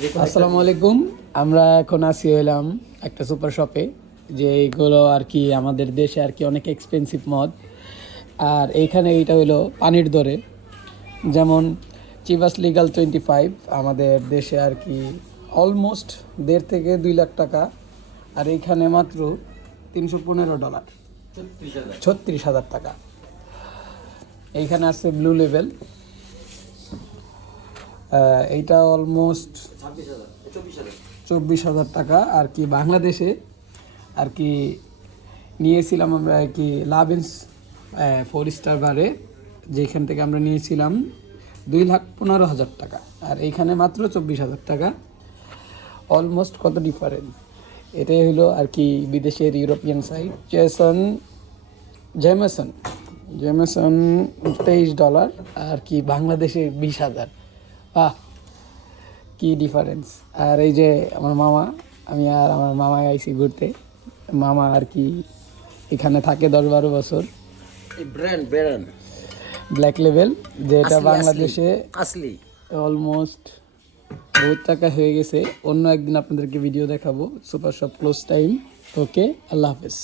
আসসালামু আলাইকুম। আমরা এখন আসি হইলাম একটা সুপার শপে, যে এইগুলো আর কি আমাদের দেশে আর কি অনেক এক্সপেন্সিভ মদ। আর এইখানে এইটা হইলো পানির দরে, যেমন চিভাস লিগাল 25 আমাদের দেশে আর কি অলমোস্ট 1.5 থেকে 2 লাখ টাকা। আর এইখানে মাত্র $315, 36,000 টাকা। এইখানে আছে ব্লু লেভেল, এইটা অলমোস্ট 24,000 টাকা আর কি। বাংলাদেশে আর কি নিয়েছিলাম আমরা আর কি লাভেন্স 4 স্টার বারে, যেখান থেকে আমরা নিয়েছিলাম 2,15,000 টাকা। আর এইখানে মাত্র 24,000 টাকা। অলমোস্ট কত ডিফারেন্স! এটাই হলো আর কি বিদেশের ইউরোপিয়ান সাইড। জেমেসন জেমেসন $23 আর কি বাংলাদেশে 20,000। বাহ, কি ডিফারেন্স! আর এই যে আমার মামা, আমি আর আমার মামা আইছি ঘুরতে। মামা আর কি এখানে থাকে 10-12 বছর। ব্র্যান্ড ব্র্যান্ড ব্ল্যাক লেভেল, যেটা আসলি, বাংলাদেশে আসলি অলমোস্ট বহুত টাকা হয়ে গেছে। অন্য একদিন আপনাদেরকে ভিডিও দেখাবো। Super shop close time. Okay, আল্লাহ হাফেজ।